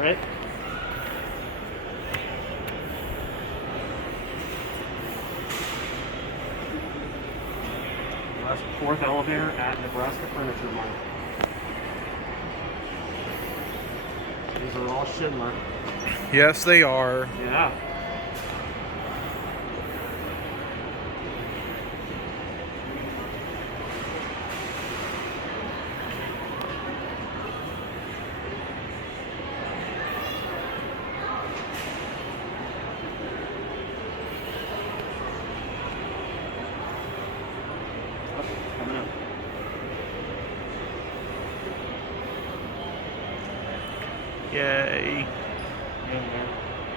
right. That's the 4th elevator at Nebraska Furniture Mart. These are all Schindler. Yes, they are. Yeah. Coming up. Yay. And their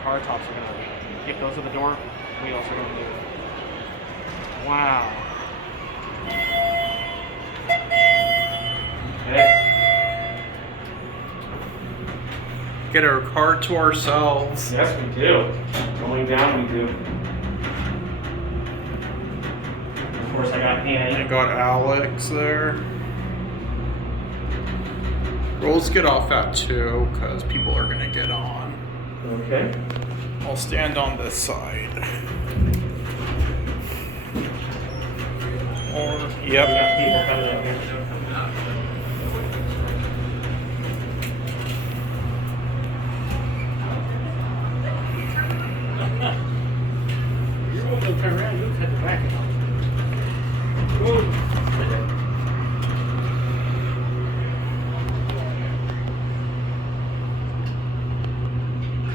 car tops are gonna get those at the door. Wheels are gonna do it. Wow. Okay. Get our car to ourselves. Yes, we do. Going down, we do. Of course, I got I MEI. got Alex there. We'll get off at 2 because people are gonna get on. Okay. I'll stand on this side. Or, We yep. got people coming up here. You're going to turn around, you cut the bracket off.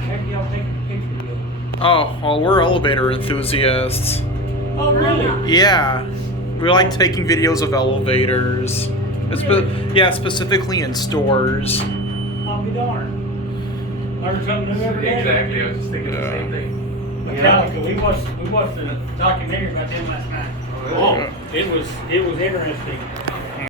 How do y'all take a picture together? Oh, well, we're elevator enthusiasts. Oh, really? Yeah. We like taking videos of elevators. Yeah, specifically in stores. I'll be darned. Learn something new every day. Exactly, I was just thinking the same thing. Metallica, we watched the documentary about them last night. Oh, It was interesting.